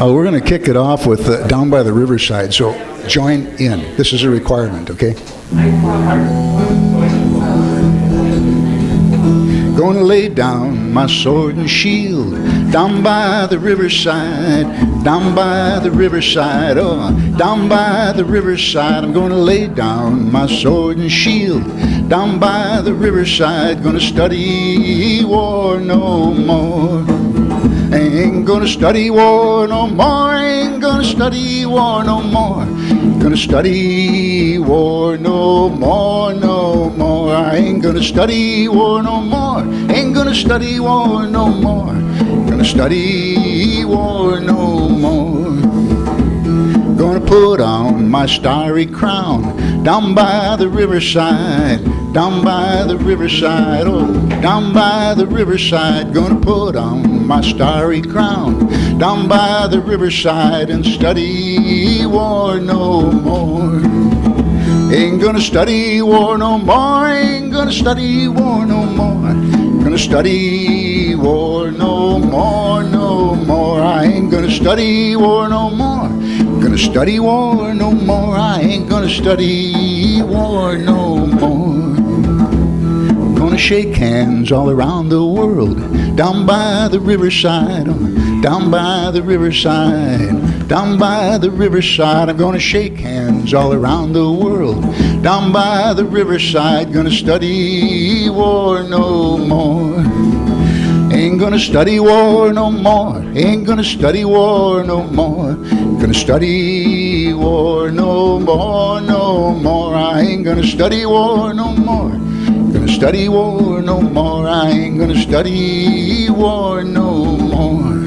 We're going to kick it off with Down by the Riverside, so join in. This is a requirement, okay? Gonna lay down my sword and shield down by the riverside, down by the riverside, oh, down by the riverside. I'm gonna lay down my sword and shield down by the riverside. Gonna study war no more. Ain't gonna study war no more. Ain't gonna study war no more. Gonna study war no more, no more. I ain't gonna study war no more. Ain't gonna study war no more. Gonna study war no more. Gonna put on my starry crown down by the riverside, down by the riverside, oh, down by the riverside. Gonna put on my starry crown down by the riverside and study war no more. Ain't gonna study war no more. Ain't gonna study war no more. Gonna study war no more, no more. I ain't gonna study war no more. Gonna study war no more. I ain't gonna study war no more. Gonna shake hands all around the world down by the riverside, down by the riverside, down by the riverside. I'm gonna shake hands all around the world down by the riverside. Gonna study war no more. Ain't gonna study war no more. Ain't gonna study war no more. Gonna study war no more, no more. I ain't gonna study war no more. Gonna study war no more. I ain't gonna study war no more.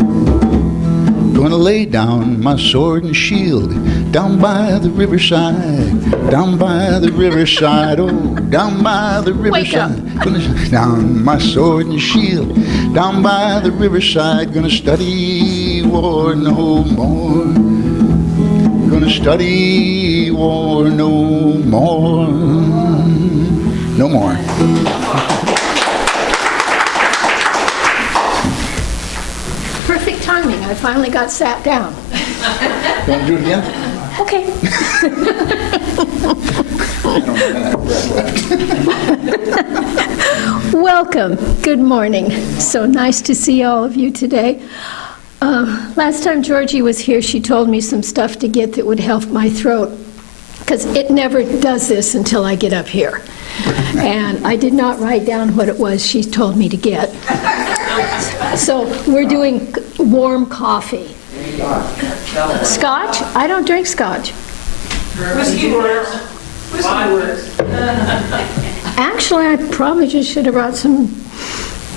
Gonna lay down my sword and shield down by the riverside, down by the riverside, oh, down by the riverside. Gonna lay down my sword and shield down by the riverside. Gonna study war no more. Gonna study war no more. No more. Perfect timing. I finally got sat down. You want to do it again? Okay. Welcome. Good morning. So nice to see all of you today. Last time Georgie was here, she told me some stuff to get that would help my throat, because it never does this until I get up here. And I did not write down what it was she told me to get. So we're doing warm coffee. Scotch? I don't drink scotch. Whiskey works. Whiskey works. Actually, I probably just should have brought some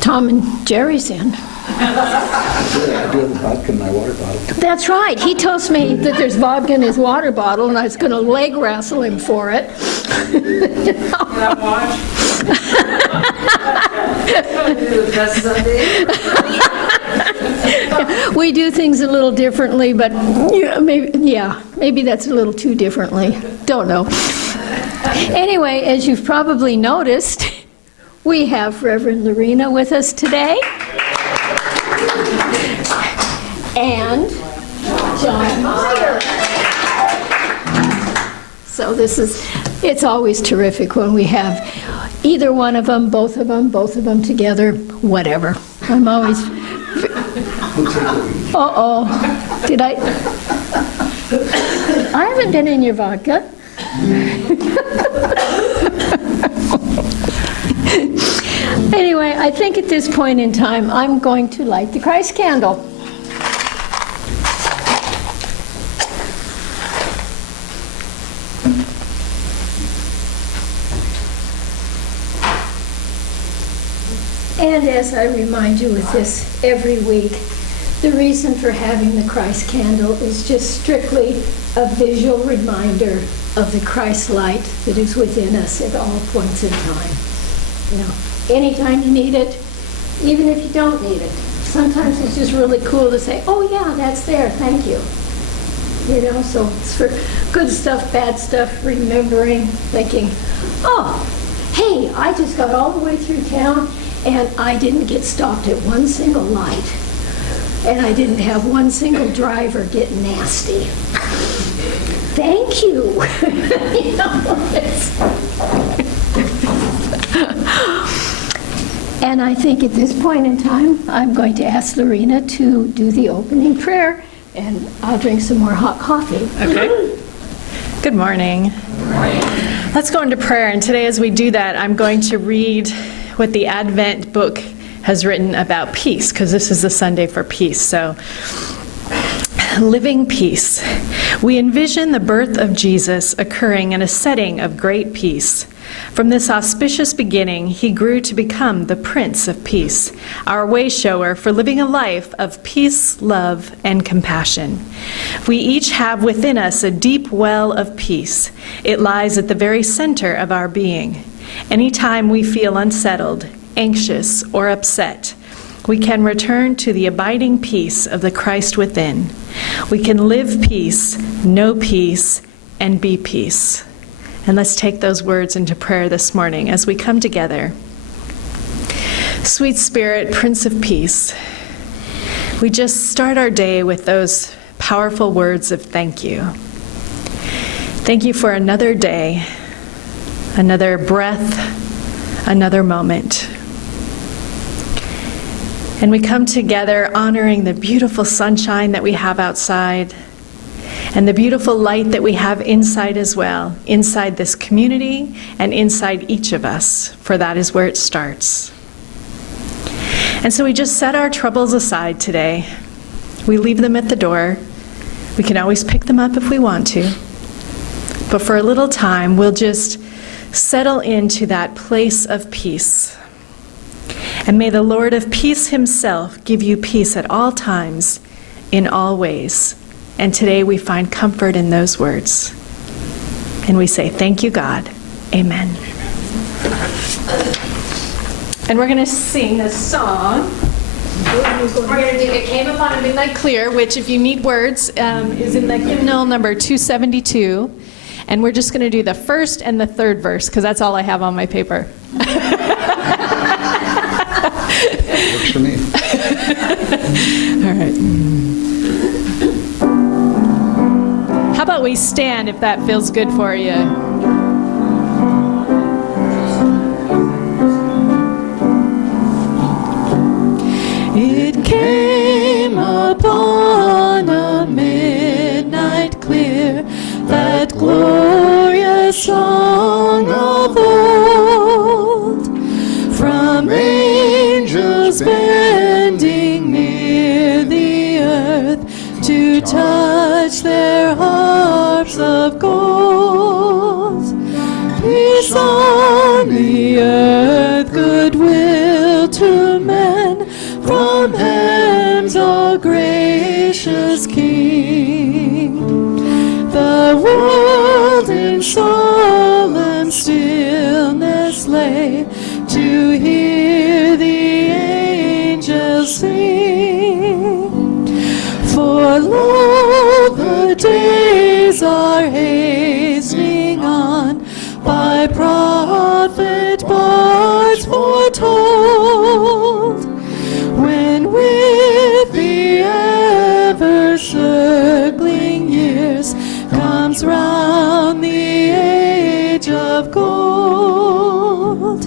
Tom and Jerry's in. I do have vodka in my water bottle. That's right. He told me that there's vodka in his water bottle, and I was going to leg wrestle him for it. Can I watch? That's Sunday. We do things a little differently, but maybe that's a little too differently. Don't know. Anyway, as you've probably noticed, we have Reverend Lorena with us today. And John Meyer. So it's always terrific when we have either one of them, both of them together, whatever. I'm always, did I haven't been in your vodka. Anyway, I think at this point in time, I'm going to light the Christ candle. And as I remind you with this every week, the reason for having the Christ candle is just strictly a visual reminder of the Christ light that is within us at all points in time. You know, anytime you need it, even if you don't need it. Sometimes it's just really cool to say, oh yeah, that's there, thank you. You know, so it's for good stuff, bad stuff, remembering, thinking, oh, hey, I just got all the way through town and I didn't get stopped at one single light. and I didn't have one single driver get nasty. Thank you. You know, and I think at this point in time, I'm going to ask Lorena to do the opening prayer, and I'll drink some more hot coffee. Okay. Good morning. Let's go into prayer, and today as we do that, I'm going to read what the Advent book has written about peace, because this is the Sunday for peace. So, living peace. We envision the birth of Jesus occurring in a setting of great peace. From this auspicious beginning, he grew to become the Prince of Peace, our way-shower for living a life of peace, love, and compassion. We each have within us a deep well of peace. It lies at the very center of our being. Anytime we feel unsettled, anxious, or upset, we can return to the abiding peace of the Christ within. We can live peace, know peace, and be peace. And let's take those words into prayer this morning as we come together. Sweet Spirit, Prince of Peace, we just start our day with those powerful words of thank you. Thank you for another day, another breath, another moment. And we come together honoring the beautiful sunshine that we have outside and the beautiful light that we have inside as well, inside this community and inside each of us, for that is where it starts. And so we just set our troubles aside today. We leave them at the door. We can always pick them up if we want to. But for a little time, we'll just settle into that place of peace. And may the Lord of peace himself give you peace at all times, in all ways. And today we find comfort in those words. And we say, thank you, God. Amen. And we're going to sing this song. We're going to do It Came Upon a Midnight Clear, which, if you need words, is in the hymnal number 272. And we're just going to do the first and the third verse, because that's all I have on my paper. Works for me. All right. How about we stand if that feels good for you? It came upon a midnight clear, that glorious song of old, from angels bending near the earth to touch their harps of gold. Peace on the earth, goodwill to men, from heaven's all gracious King. The world in solemn stillness lay to hear the angels sing. For lo, the days are hastening on, by prophet bards foretold, when with the ever-circling years comes round the age of gold,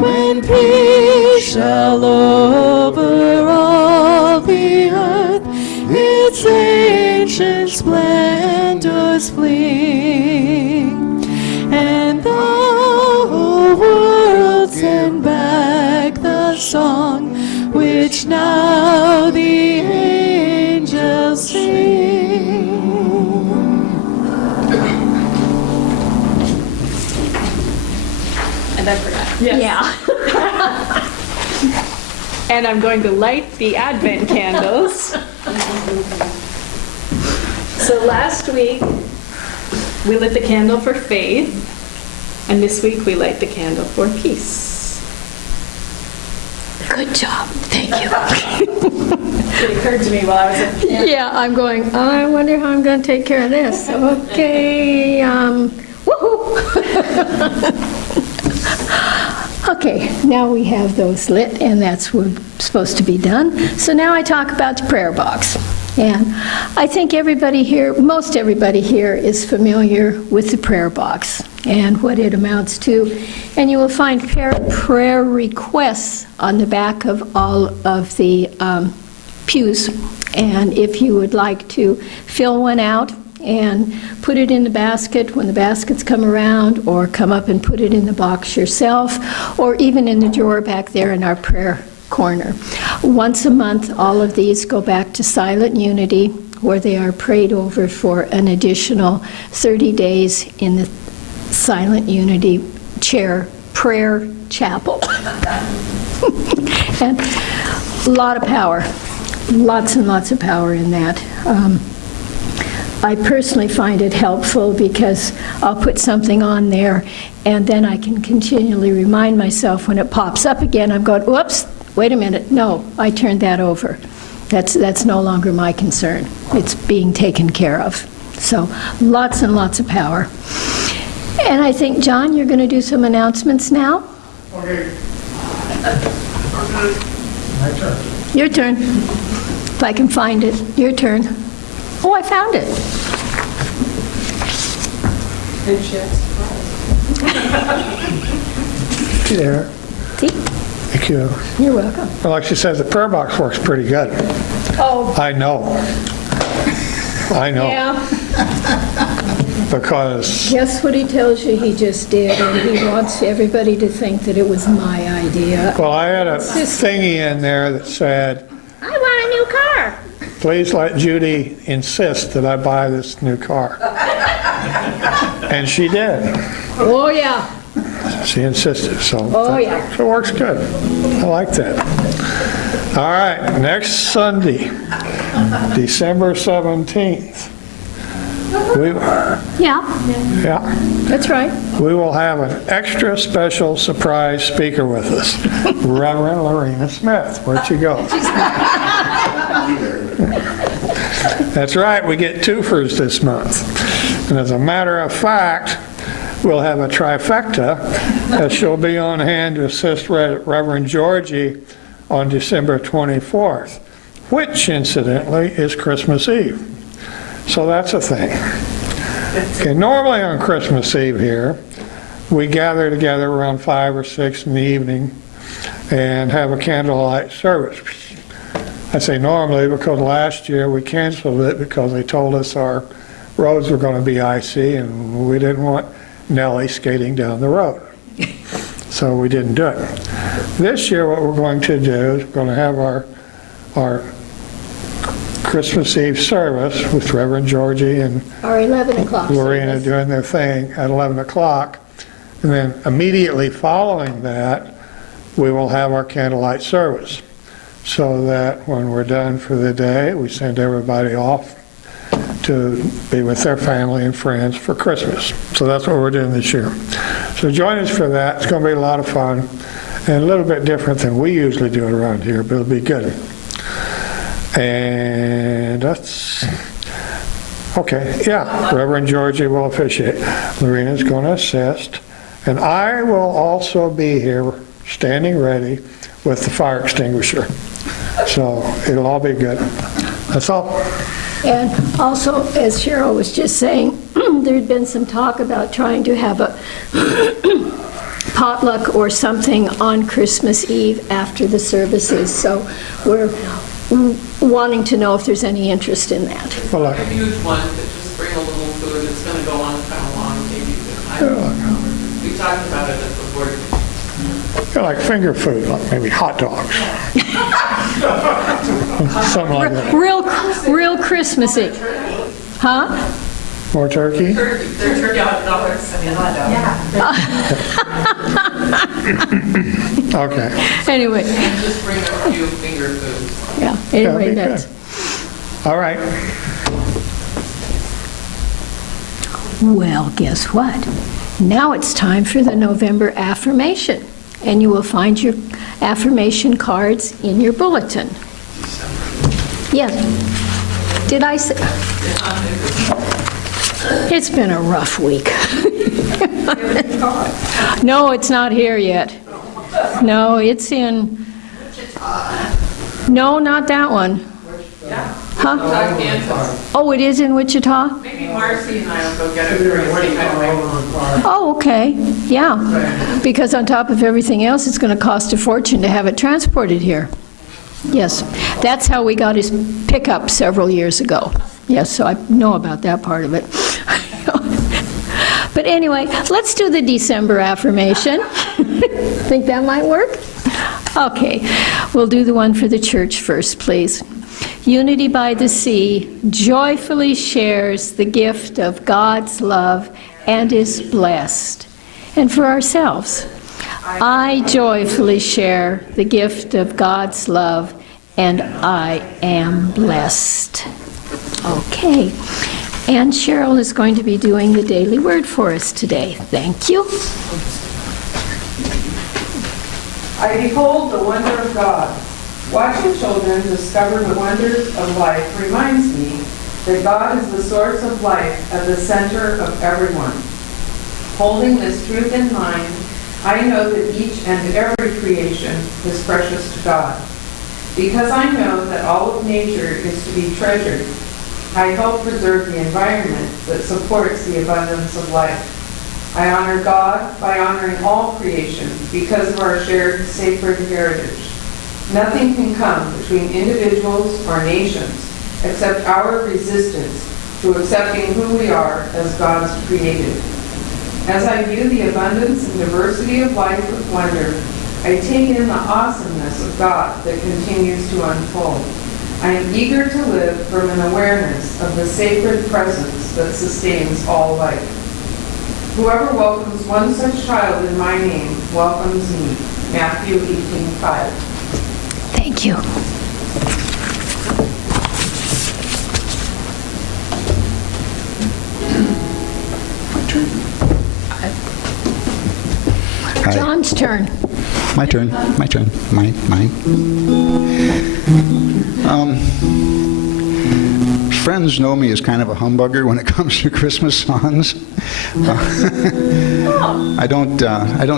when peace shall over all the earth its ancient splendors fling, and the whole world send back the song which now the angels sing. And I forgot. Yes. Yeah. And I'm going to light the Advent candles. So last week, we lit the candle for faith, and this week we light the candle for peace. Good job. Thank you. It occurred to me while I was at the candle. Yeah, I'm going, I wonder how I'm going to take care of this. Okay, woohoo! Okay, now we have those lit, and that's what's supposed to be done. So now I talk about the prayer box. And I think everybody here, most everybody here is familiar with the prayer box and what it amounts to. And you will find prayer requests on the back of all of the pews. And if you would like to fill one out and put it in the basket when the baskets come around, or come up and put it in the box yourself, or even in the drawer back there in our prayer corner. Once a month, all of these go back to Silent Unity, where they are prayed over for an additional 30 days in the Silent Unity prayer chapel. And a lot of power, lots and lots of power in that. I personally find it helpful because I'll put something on there, and then I can continually remind myself when it pops up again, I'm going, whoops, wait a minute, no, I turned that over. That's no longer my concern. It's being taken care of. So lots and lots of power. And I think, John, you're going to do some announcements now? Okay. My turn. Your turn. If I can find it. Your turn. Oh, I found it. Hey there. See? Thank you. You're welcome. Well, like she says, the prayer box works pretty good. Oh, I know. I know. yeah. Because, Guess what he tells you he just did, and he wants everybody to think that it was my idea. well, I had a thingy in there that said, I want a new car. please let Judy insist that I buy this new car. And she did. Oh, yeah. She insisted, so. Oh, yeah. So it works good. I like that. All right, next Sunday, December 17th. Yeah, Yeah, that's right. we will have an extra special surprise speaker with us, Reverend Lorena Smith. Where'd she go? That's right, we get twofers this month. And as a matter of fact, we'll have a trifecta, as she'll be on hand to assist Reverend Georgie on December 24th, which incidentally is Christmas Eve. So that's a thing. Okay, normally on Christmas Eve here, we gather together around 5 or 6 in the evening and have a candlelight service. I say normally because last year we canceled it because they told us our roads were going to be icy and we didn't want Nellie skating down the road. So we didn't do it. This year what we're going to do is we're going to have our Christmas Eve service with Reverend Georgie and Our 11 o'clock Lorena service. doing their thing at 11 o'clock. And then immediately following that, we will have our candlelight service. So that when we're done for the day, we send everybody off to be with their family and friends for Christmas. So that's what we're doing this year. So join us for that. It's going to be a lot of fun and a little bit different than we usually do it around here, but it'll be good. And that's, okay, yeah, Reverend Georgie will officiate. Lorena's going to assist. And I will also be here standing ready with the fire extinguisher. So it'll all be good. That's all. And also, as Cheryl was just saying, there'd been some talk about trying to have a potluck or something on Christmas Eve after the services. So we're wanting to know if there's any interest in that. Well, A huge one, that just bring a little food, it's gonna go on kind of long, maybe, I don't know. We talked about it at the board. like finger food, like maybe hot dogs. Something like that. Real Christmassy. Huh? More turkey? They're turkey hot dogs. I mean, hot dogs. Okay. Anyway, Just bring a few finger foods. yeah, That'd anyway, be that's. good. All right. Well, guess what? Now it's time for the November affirmation, and you will find your affirmation cards in your bulletin. Yes. Did I say? It's been a rough week. No, it's not here yet. No, it's in, no, not that one. Yeah. Huh? Kansas. Oh, it is in Wichita? Maybe Marcy and I will go get it for you. See how it goes. Oh, okay, yeah. Because on top of everything else, it's going to cost a fortune to have it transported here. Yes, that's how we got his pickup several years ago. Yes, so I know about that part of it. But anyway, let's do the December affirmation. Think that might work? Okay, we'll do the one for the church first, please. Unity by the Sea joyfully shares the gift of God's love and is blessed. And for ourselves, I joyfully share the gift of God's love and I am blessed. Okay. And Cheryl is going to be doing the daily word for us today. Thank you. I behold the wonder of God. Watching children discover the wonders of life reminds me that God is the source of life at the center of everyone. Holding this truth in mind, I know that each and every creation is precious to God. Because I know that all of nature is to be treasured, I help preserve the environment that supports the abundance of life. I honor God by honoring all creation because of our shared sacred heritage. Nothing can come between individuals or nations except our resistance to accepting who we are as God's created. As I view the abundance and diversity of life with wonder, I take in the awesomeness of God that continues to unfold. I am eager to live from an awareness of the sacred presence that sustains all life. Whoever welcomes one such child in my name welcomes me. Matthew 18:5. Thank you. Hi. John's turn. My turn. Mine. Friends know me as kind of a humbucker when it comes to Christmas songs. I don't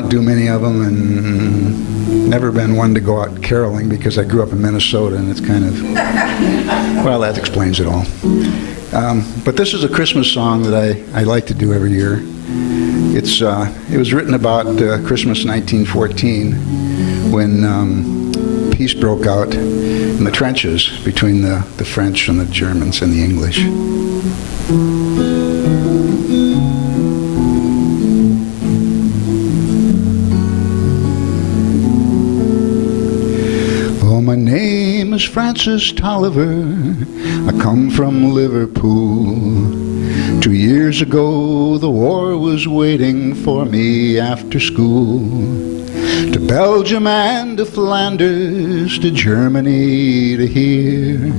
do many of them, and never been one to go out caroling because I grew up in Minnesota, and it's kind of, well, that explains it all. But this is a Christmas song that I like to do every year. It was written about Christmas 1914 when peace broke out in the trenches between the French and the Germans and the English. Oh, my name is Francis Tolliver. I come from Liverpool. 2 years ago, the war was waiting for me after school. To Belgium and to Flanders, to Germany, to here.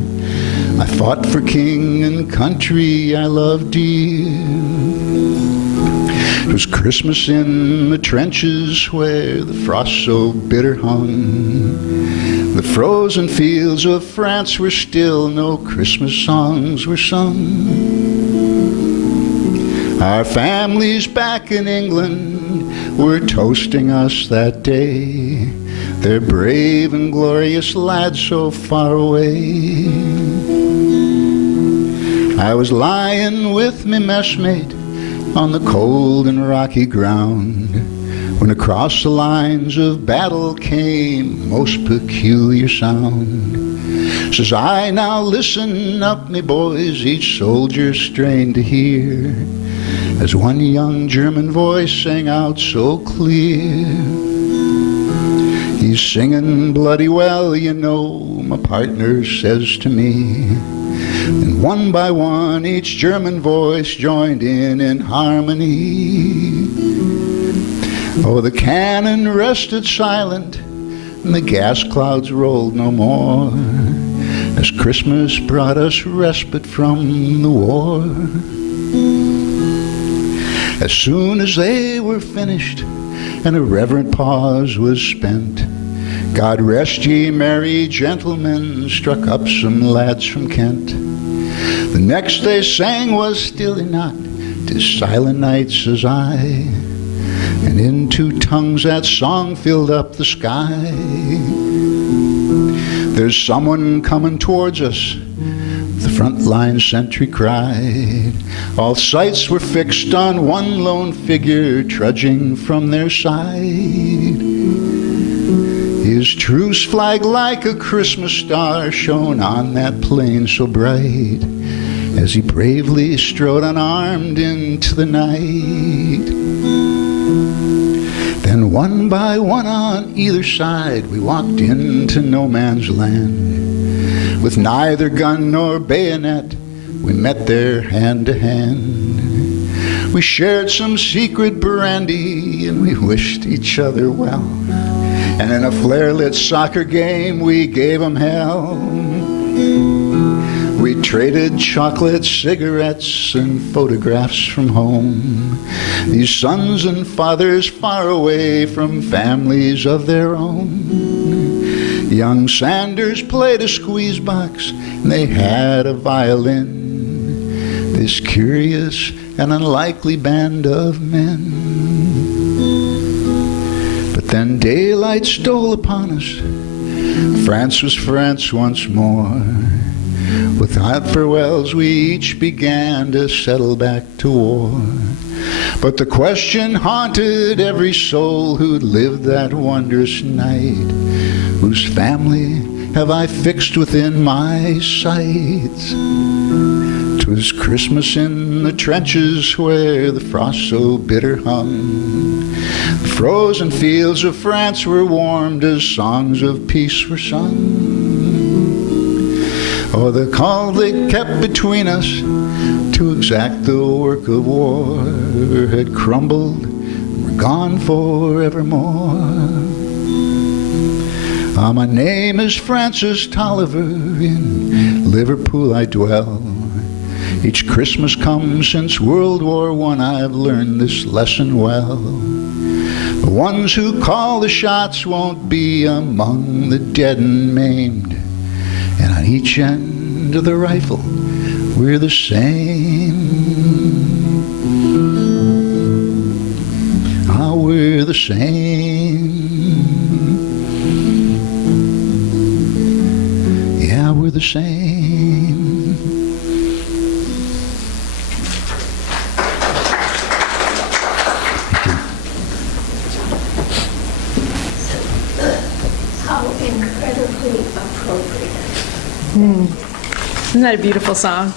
I fought for king and country I loved dear. It was Christmas in the trenches where the frost so bitter hung. The frozen fields of France were still, no Christmas songs were sung. Our families back in England were toasting us that day. They're brave and glorious lads so far away. I was lying with me messmate on the cold and rocky ground when across the lines of battle came most peculiar sound. Says I, now listen up, me boys, each soldier strained to hear, as one young German voice sang out so clear. He's singing bloody well, you know, my partner says to me. And one by one each German voice joined in harmony. Oh, the cannon rested silent and the gas clouds rolled no more, as Christmas brought us respite from the war. As soon as they were finished and a reverent pause was spent, God rest ye merry gentlemen struck up some lads from Kent. The next they sang was Still Not, 'Tis Silent Night, says I, and in two tongues that song filled up the sky. There's someone coming towards us, the frontline sentry cried. All sights were fixed on one lone figure trudging from their side. His truce flag like a Christmas star shone on that plain so bright, as he bravely strode unarmed into the night. Then one by one on either side we walked into no man's land. With neither gun nor bayonet we met there hand to hand. We shared some secret brandy and we wished each other well. And in a flare-lit soccer game we gave 'em hell. We traded chocolate, cigarettes, and photographs from home. These sons and fathers far away from families of their own. Young Sanders played a squeeze box, and they had a violin. This curious and unlikely band of men. But then daylight stole upon us. France was France once more. Without farewells, we each began to settle back to war. But the question haunted every soul who'd lived that wondrous night: whose family have I fixed within my sights? 'Twas Christmas in the trenches where the frost so bitter hung. The frozen fields of France were warmed as songs of peace were sung. Oh, the call they kept between us to exact the work of war had crumbled and were gone forevermore. Ah, my name is Francis Tolliver, in Liverpool I dwell. Each Christmas come since World War I, I've learned this lesson well. The ones who call the shots won't be among the dead and maimed. And on each end of the rifle, we're the same. Ah, we're the same. Yeah, we're the same. How incredibly appropriate. Isn't that a beautiful song?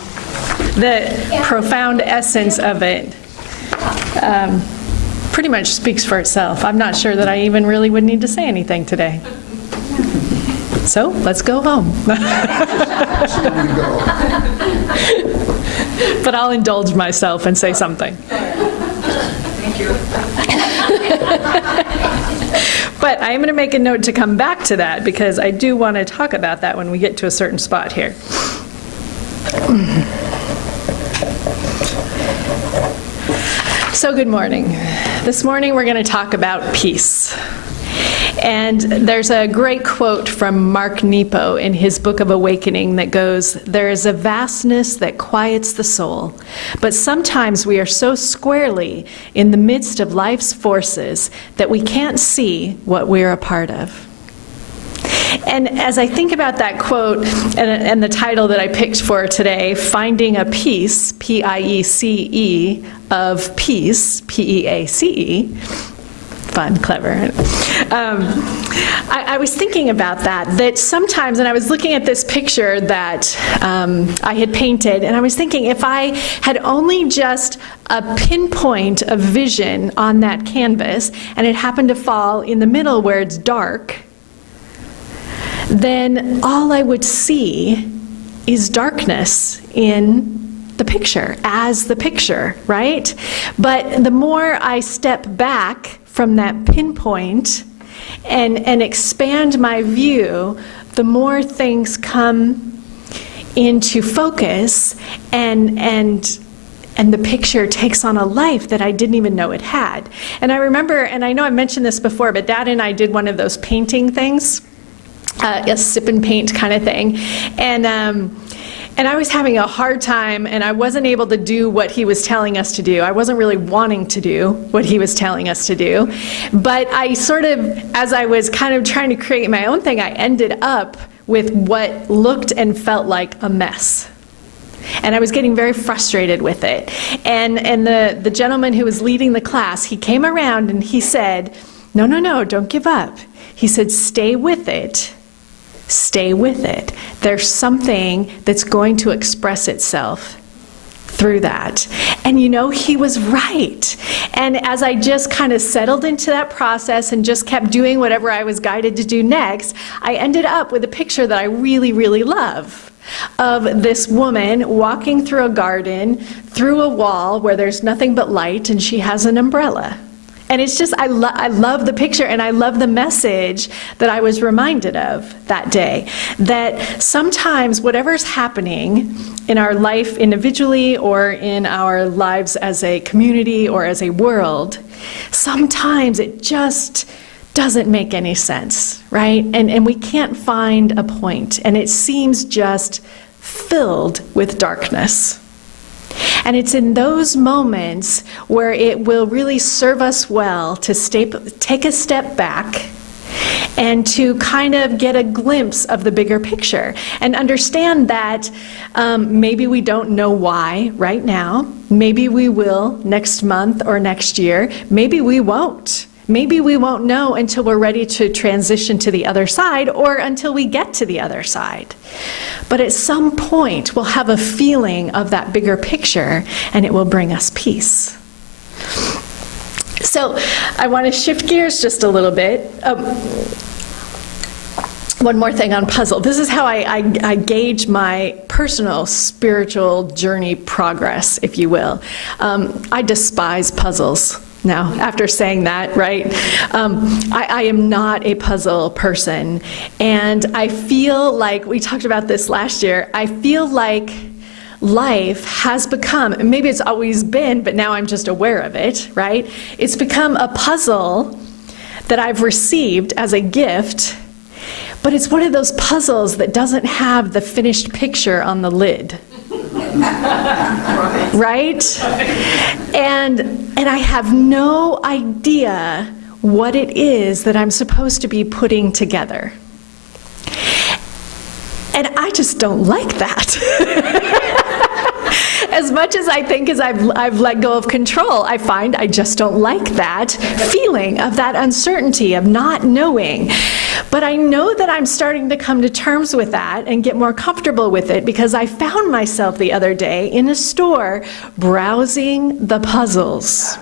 The profound essence of it pretty much speaks for itself. I'm not sure that I even really would need to say anything today. So let's go home. But I'll indulge myself and say something. Thank you. But I am going to make a note to come back to that, because I do want to talk about that when we get to a certain spot here. So good morning. This morning we're going to talk about peace. And there's a great quote from Mark Nepo in his Book of Awakening that goes, "There is a vastness that quiets the soul, but sometimes we are so squarely in the midst of life's forces that we can't see what we're a part of." And as I think about that quote and the title that I picked for today, Finding a Peace, P-I-E-C-E, of peace, P-E-A-C-E, fun, clever. I was thinking about that sometimes, and I was looking at this picture that I had painted, and I was thinking if I had only just a pinpoint of vision on that canvas, and it happened to fall in the middle where it's dark, then all I would see is darkness in the picture, as the picture, right? But the more I step back from that pinpoint and expand my view, the more things come into focus, and the picture takes on a life that I didn't even know it had. And I remember, and I know I mentioned this before, but Dad and I did one of those painting things, a sip and paint kind of thing. And And I was having a hard time, and I wasn't able to do what he was telling us to do. I wasn't really wanting to do what he was telling us to do. But I sort of, as I was kind of trying to create my own thing, I ended up with what looked and felt like a mess. And I was getting very frustrated with it. And the gentleman who was leading the class, he came around and he said, no, no, no, don't give up. He said, stay with it. Stay with it. There's something that's going to express itself through that. And you know, he was right. And as I just kind of settled into that process and just kept doing whatever I was guided to do next, I ended up with a picture that I really, really love of this woman walking through a garden, through a wall where there's nothing but light, and she has an umbrella. And it's just, I love the picture, and I love the message that I was reminded of that day. That sometimes whatever's happening in our life individually or in our lives as a community or as a world, sometimes it just doesn't make any sense, right? And we can't find a point, and it seems just filled with darkness. And it's in those moments where it will really serve us well to take a step back and to kind of get a glimpse of the bigger picture and understand that maybe we don't know why right now. Maybe we will next month or next year. Maybe we won't. Maybe we won't know until we're ready to transition to the other side or until we get to the other side. But at some point, we'll have a feeling of that bigger picture, and it will bring us peace. So I want to shift gears just a little bit. One more thing on puzzle. This is how I gauge my personal spiritual journey progress, if you will. I despise puzzles. Now, after saying that, right, I am not a puzzle person. And I feel like, we talked about this last year, I feel like life has become, maybe it's always been, but now I'm just aware of it, right? It's become a puzzle that I've received as a gift, but it's one of those puzzles that doesn't have the finished picture on the lid. Right? And I have no idea what it is that I'm supposed to be putting together. And I just don't like that. As much as I think as I've let go of control, I find I just don't like that feeling of that uncertainty, of not knowing. But I know that I'm starting to come to terms with that and get more comfortable with it, because I found myself the other day in a store browsing the puzzles.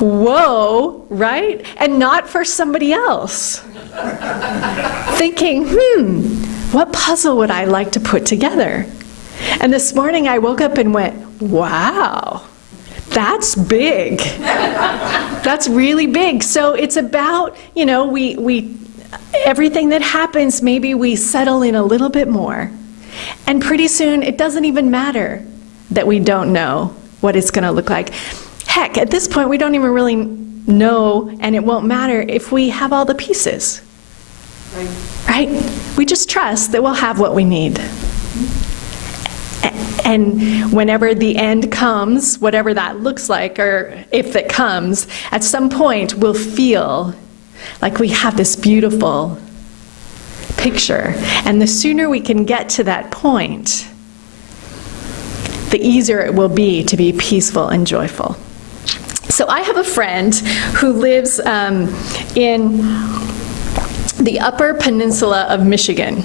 Whoa, right? And not for somebody else. Thinking, what puzzle would I like to put together? And this morning I woke up and went, wow, that's big. That's really big. So it's about, you know, we everything that happens, maybe we settle in a little bit more. And pretty soon it doesn't even matter that we don't know what it's going to look like. Heck, at this point we don't even really know, and it won't matter if we have all the pieces. Right? We just trust that we'll have what we need. And whenever the end comes, whatever that looks like, or if it comes, at some point we'll feel like we have this beautiful picture. And the sooner we can get to that point, the easier it will be to be peaceful and joyful. So I have a friend who lives in the Upper Peninsula of Michigan,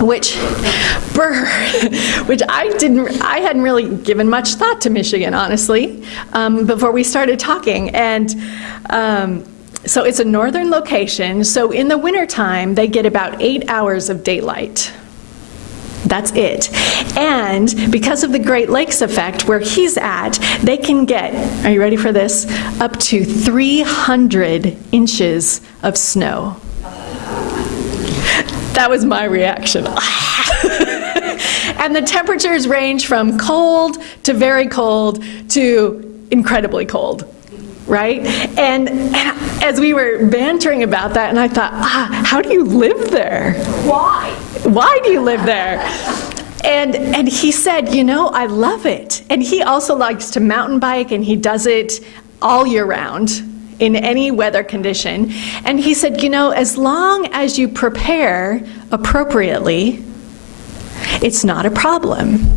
which I hadn't really given much thought to Michigan, honestly, before we started talking. And so it's a northern location. So in the wintertime, they get about 8 hours of daylight. That's it. And because of the Great Lakes effect, where he's at, they can get, are you ready for this? Up to 300 inches of snow. That was my reaction. And the temperatures range from cold to very cold to incredibly cold, right? And as we were bantering about that, and I thought, how do you live there? Why? Why do you live there? And he said, I love it. And he also likes to mountain bike, and he does it all year round in any weather condition. And he said, as long as you prepare appropriately, it's not a problem.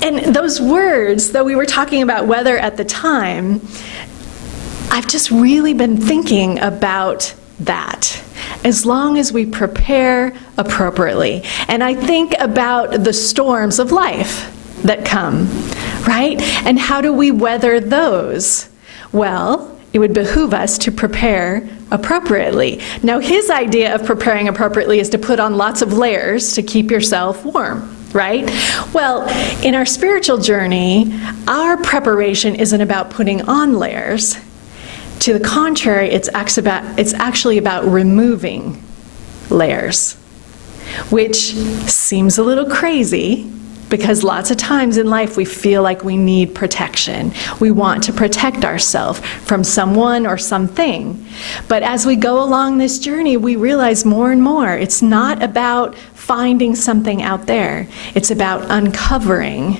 And those words, though we were talking about weather at the time, I've just really been thinking about that. As long as we prepare appropriately. And I think about the storms of life that come, right? And how do we weather those? Well, it would behoove us to prepare appropriately. Now, his idea of preparing appropriately is to put on lots of layers to keep yourself warm, right? Well, in our spiritual journey, our preparation isn't about putting on layers. To the contrary, it's actually about removing layers, which seems a little crazy because lots of times in life we feel like we need protection. We want to protect ourselves from someone or something. But as we go along this journey, we realize more and more it's not about finding something out there. It's about uncovering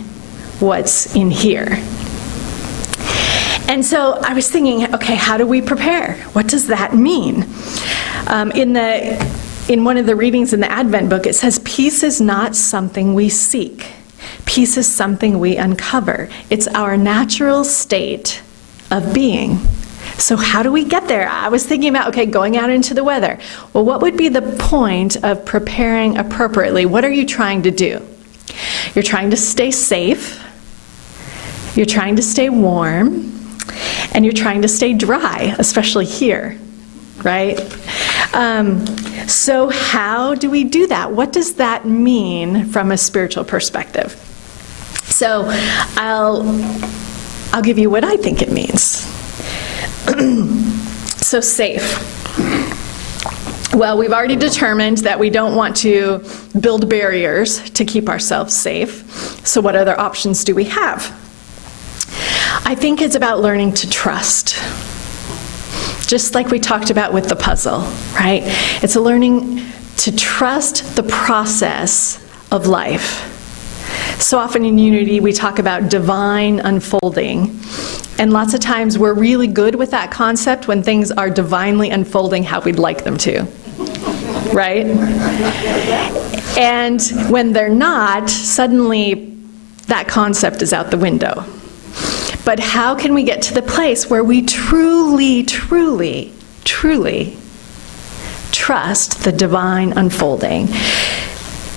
what's in here. And so I was thinking, okay, how do we prepare? What does that mean? In one of the readings in the Advent book, it says, peace is not something we seek. Peace is something we uncover. It's our natural state of being. So how do we get there? I was thinking about, okay, going out into the weather. Well, what would be the point of preparing appropriately? What are you trying to do? You're trying to stay safe. You're trying to stay warm. And you're trying to stay dry, especially here, right? So how do we do that? What does that mean from a spiritual perspective? So I'll give you what I think it means. So safe. Well, we've already determined that we don't want to build barriers to keep ourselves safe. So what other options do we have? I think it's about learning to trust. Just like we talked about with the puzzle, right? It's a learning to trust the process of life. So often in Unity we talk about divine unfolding. And lots of times we're really good with that concept when things are divinely unfolding how we'd like them to, right? And when they're not, suddenly that concept is out the window. But how can we get to the place where we truly, truly, truly trust the divine unfolding?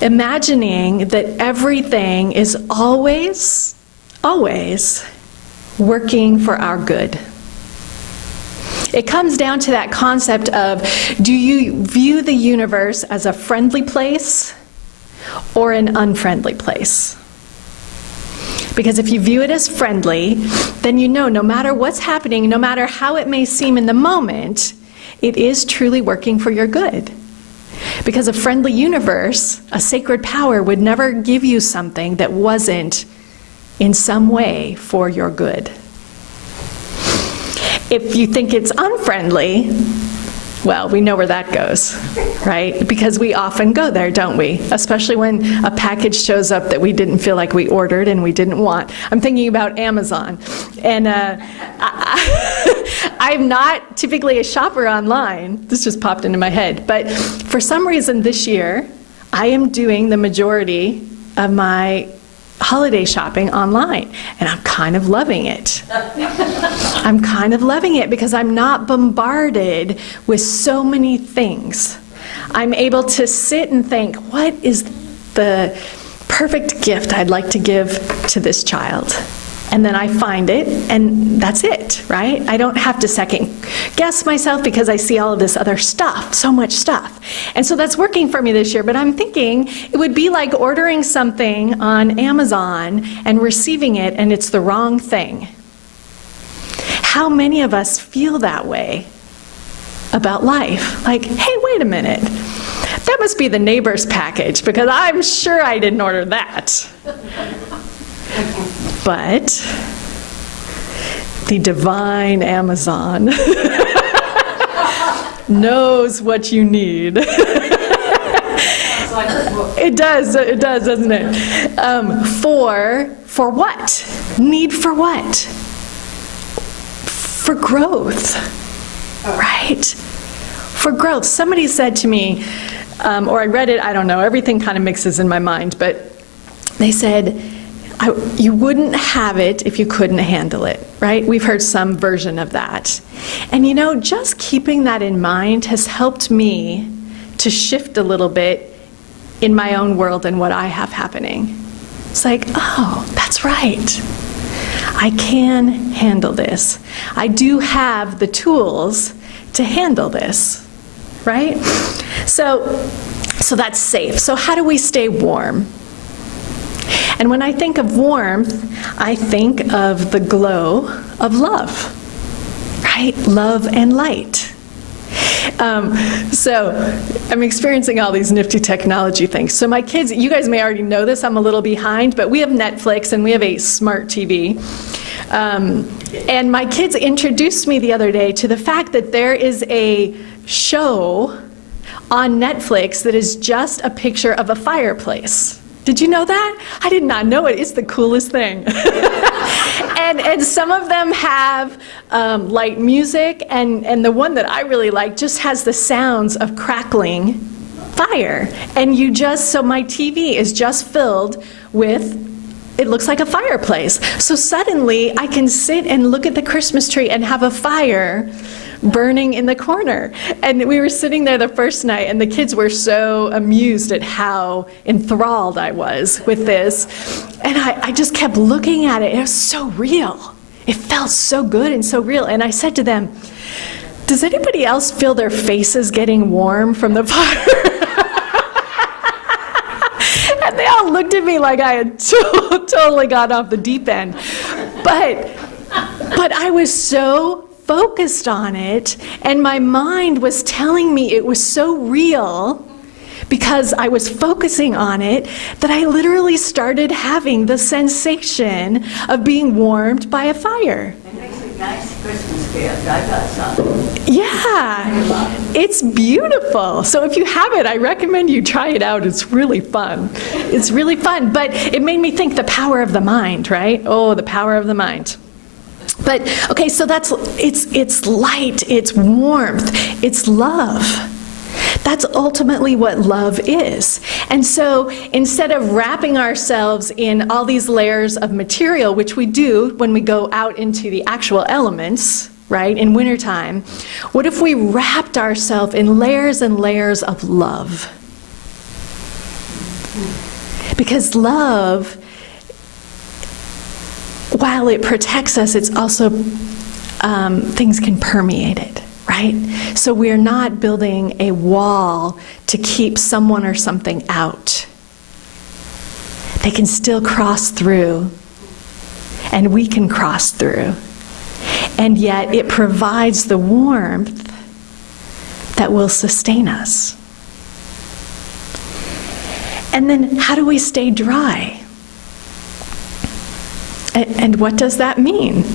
Imagining that everything is always, always working for our good. It comes down to that concept of, do you view the universe as a friendly place or an unfriendly place? Because if you view it as friendly, then you know no matter what's happening, no matter how it may seem in the moment, it is truly working for your good. Because a friendly universe, a sacred power, would never give you something that wasn't in some way for your good. If you think it's unfriendly, well, we know where that goes, right? Because we often go there, don't we? Especially when a package shows up that we didn't feel like we ordered and we didn't want. I'm thinking about Amazon. And I'm not typically a shopper online. This just popped into my head. But for some reason this year, I am doing the majority of my holiday shopping online, and I'm kind of loving it. I'm kind of loving it because I'm not bombarded with so many things. I'm able to sit and think, what is the perfect gift I'd like to give to this child? And then I find it, and that's it, right? I don't have to second guess myself because I see all of this other stuff, so much stuff. And so that's working for me this year, but I'm thinking it would be like ordering something on Amazon and receiving it, and it's the wrong thing. How many of us feel that way about life? Like, hey, wait a minute. That must be the neighbor's package because I'm sure I didn't order that. But the divine Amazon knows what you need. It does, doesn't it? For what? Need for what? For growth, right? For growth. Somebody said to me, or I read it, I don't know, everything kind of mixes in my mind, but they said, you wouldn't have it if you couldn't handle it, right? We've heard some version of that. And just keeping that in mind has helped me to shift a little bit in my own world and what I have happening. It's like, oh, that's right. I can handle this. I do have the tools to handle this, right? So that's safe. So how do we stay warm? And when I think of warmth, I think of the glow of love, right? Love and light. So I'm experiencing all these nifty technology things. So my kids, you guys may already know this, I'm a little behind, but we have Netflix and we have a smart TV. And my kids introduced me the other day to the fact that there is a show on Netflix that is just a picture of a fireplace. Did you know that? I did not know it. It's the coolest thing. And some of them have light music, and the one that I really like just has the sounds of crackling fire. And so my TV is just filled with, it looks like a fireplace. So suddenly I can sit and look at the Christmas tree and have a fire burning in the corner. And we were sitting there the first night, and the kids were so amused at how enthralled I was with this. And I just kept looking at it. It was so real. It felt so good and so real. And I said to them, does anybody else feel their faces getting warm from the fire? And they all looked at me like I had totally gone off the deep end. But I was so focused on it, and my mind was telling me it was so real because I was focusing on it that I literally started having the sensation of being warmed by a fire. It makes a nice Christmas gift. I got some. Yeah, it's beautiful. So if you have it, I recommend you try it out. It's really fun. It's really fun, but it made me think the power of the mind, right? Oh, the power of the mind. But, okay, so it's light, it's warmth, it's love. That's ultimately what love is. And so instead of wrapping ourselves in all these layers of material, which we do when we go out into the actual elements, right, in wintertime, what if we wrapped ourselves in layers and layers of love? Because love, while it protects us, it's also, things can permeate it, right? So we're not building a wall to keep someone or something out. They can still cross through, and we can cross through. And yet it provides the warmth that will sustain us. And then how do we stay dry? And what does that mean?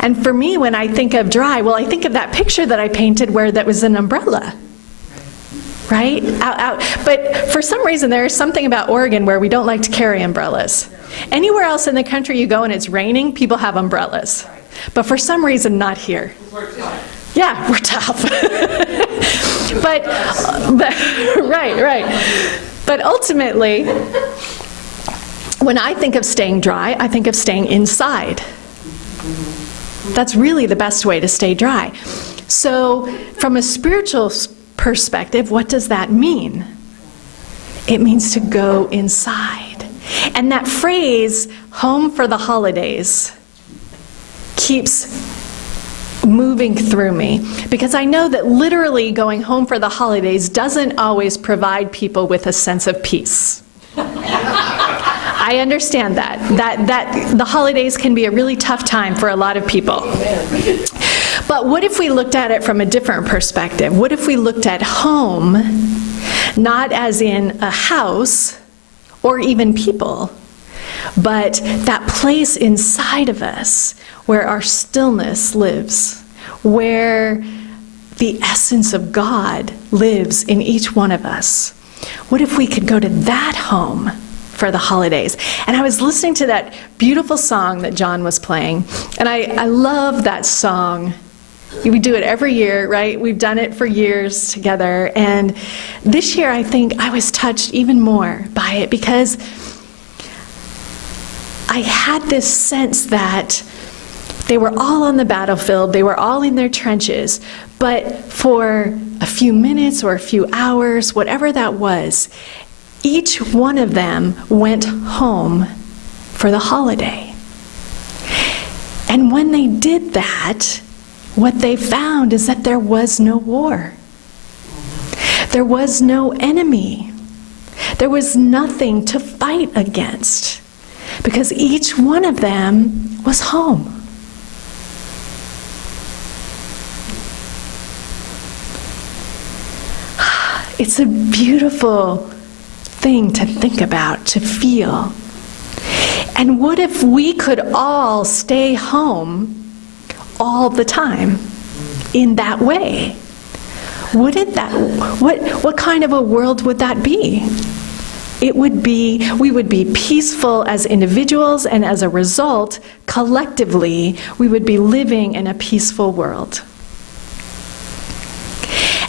And for me, when I think of dry, well, I think of that picture that I painted where that was an umbrella, right? Out. But for some reason, there is something about Oregon where we don't like to carry umbrellas. Anywhere else in the country you go and it's raining, people have umbrellas. But for some reason, not here. Yeah, we're tough. but right. But ultimately, when I think of staying dry, I think of staying inside. That's really the best way to stay dry. So from a spiritual perspective, what does that mean? It means to go inside. And that phrase, home for the holidays, keeps moving through me. Because I know that literally going home for the holidays doesn't always provide people with a sense of peace. I understand that the holidays can be a really tough time for a lot of people. But what if we looked at it from a different perspective? What if we looked at home not as in a house or even people, but that place inside of us where our stillness lives, where the essence of God lives in each one of us? What if we could go to that home for the holidays? And I was listening to that beautiful song that John was playing, and I love that song. We do it every year, right? We've done it for years together. And this year, I think I was touched even more by it because I had this sense that they were all on the battlefield, they were all in their trenches, but for a few minutes or a few hours, whatever that was, each one of them went home for the holiday. And when they did that, what they found is that there was no war. There was no enemy. There was nothing to fight against because each one of them was home. It's a beautiful thing to think about, to feel. And what if we could all stay home all the time in that way? Wouldn't that, what kind of a world would that be? It would be, we would be peaceful as individuals, and as a result, collectively, we would be living in a peaceful world.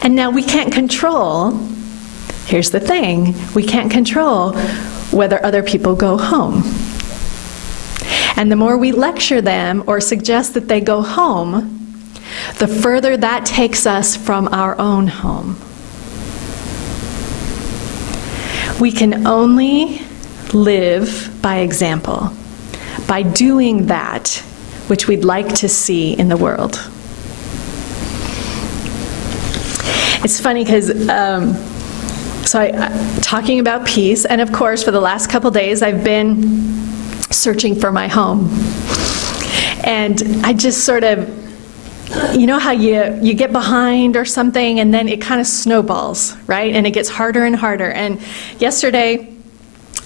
And now we can't control, here's the thing, we can't control whether other people go home. And the more we lecture them or suggest that they go home, the further that takes us from our own home. We can only live by example, by doing that which we'd like to see in the world. It's funny because, talking about peace, and of course for the last couple days I've been searching for my home. And I just sort of, you know how you get behind or something and then it kind of snowballs, right? And it gets harder and harder. And yesterday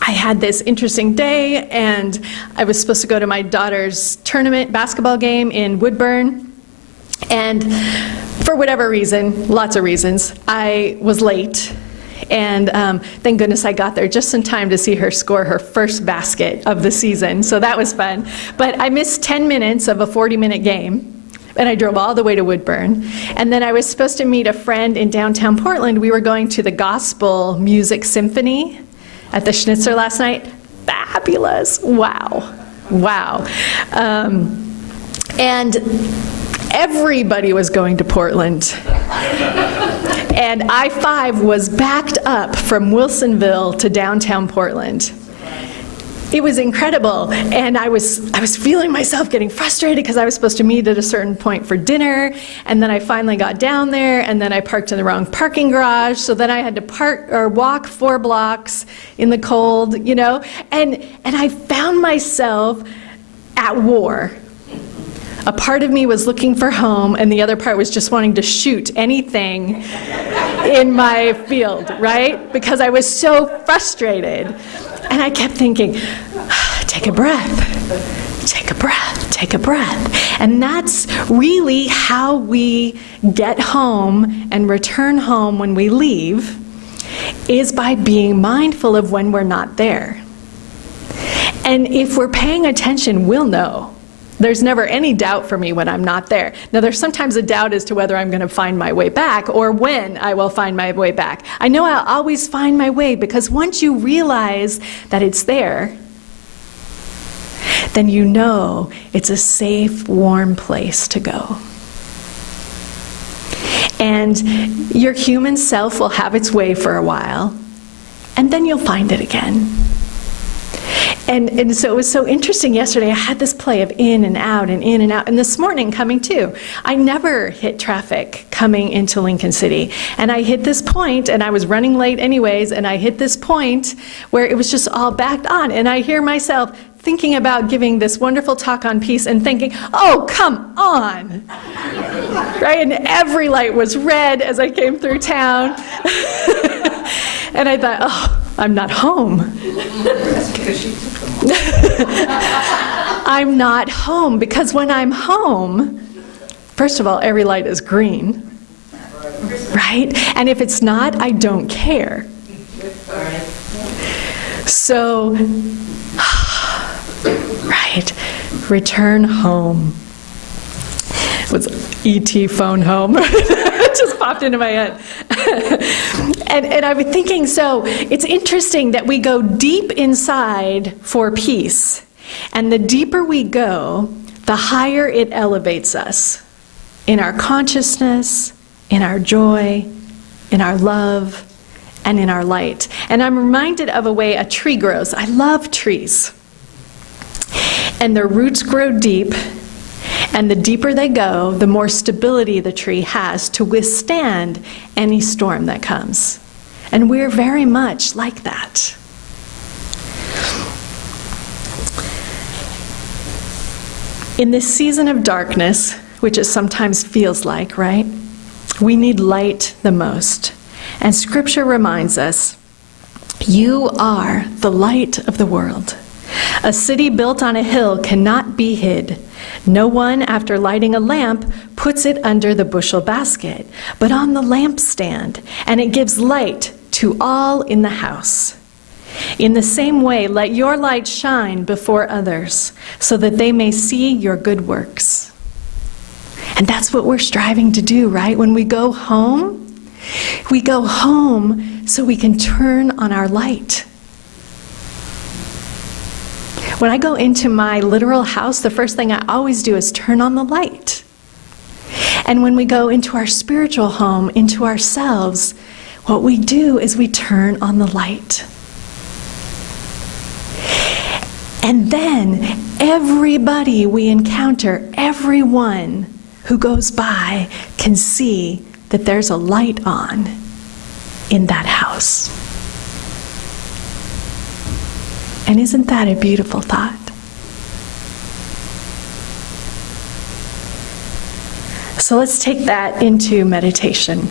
I had this interesting day and I was supposed to go to my daughter's tournament basketball game in Woodburn. And for whatever reason, lots of reasons, I was late. And thank goodness I got there just in time to see her score her first basket of the season. So that was fun. But I missed 10 minutes of a 40-minute game. And I drove all the way to Woodburn. And then I was supposed to meet a friend in downtown Portland. We were going to the Gospel Music Symphony at the Schnitzer last night. Fabulous. Wow. Wow. And everybody was going to Portland. And I-5 was backed up from Wilsonville to downtown Portland. It was incredible, and I was feeling myself getting frustrated because I was supposed to meet at a certain point for dinner, and then I finally got down there, and then I parked in the wrong parking garage, so then I had to walk 4 blocks in the cold, you know, and I found myself at war. A part of me was looking for home, and the other part was just wanting to shoot anything in my field, right? Because I was so frustrated. And I kept thinking, take a breath, take a breath, take a breath. And that's really how we get home and return home when we leave, is by being mindful of when we're not there. And if we're paying attention, we'll know. There's never any doubt for me when I'm not there. Now, there's sometimes a doubt as to whether I'm going to find my way back or when I will find my way back. I know I'll always find my way because once you realize that it's there, then you know it's a safe, warm place to go. And your human self will have its way for a while, and then you'll find it again. And so it was so interesting yesterday. I had this play of in and out and in and out. And this morning coming too, I never hit traffic coming into Lincoln City. And I hit this point, and I was running late anyways, and I hit this point where it was just all backed on. And I hear myself thinking about giving this wonderful talk on peace and thinking, oh, come on. Right? And every light was red as I came through town. And I thought, oh, I'm not home. I'm not home, because when I'm home, first of all, every light is green, right? And if it's not, I don't care. So, right, return home. Was E.T. phone home? It just popped into my head. And I've been thinking, so it's interesting that we go deep inside for peace. And the deeper we go, the higher it elevates us in our consciousness, in our joy, in our love, and in our light. And I'm reminded of a way a tree grows. I love trees. And their roots grow deep, and the deeper they go, the more stability the tree has to withstand any storm that comes. And we're very much like that. In this season of darkness, which it sometimes feels like, right? We need light the most. And Scripture reminds us, you are the light of the world. A city built on a hill cannot be hid. No one, after lighting a lamp, puts it under the bushel basket, but on the lampstand, and it gives light to all in the house. In the same way, let your light shine before others, so that they may see your good works. And that's what we're striving to do, right? When we go home so we can turn on our light. When I go into my literal house, the first thing I always do is turn on the light. And when we go into our spiritual home, into ourselves, what we do is we turn on the light. And then everybody we encounter, everyone who goes by, can see that there's a light on in that house. And isn't that a beautiful thought? So let's take that into meditation.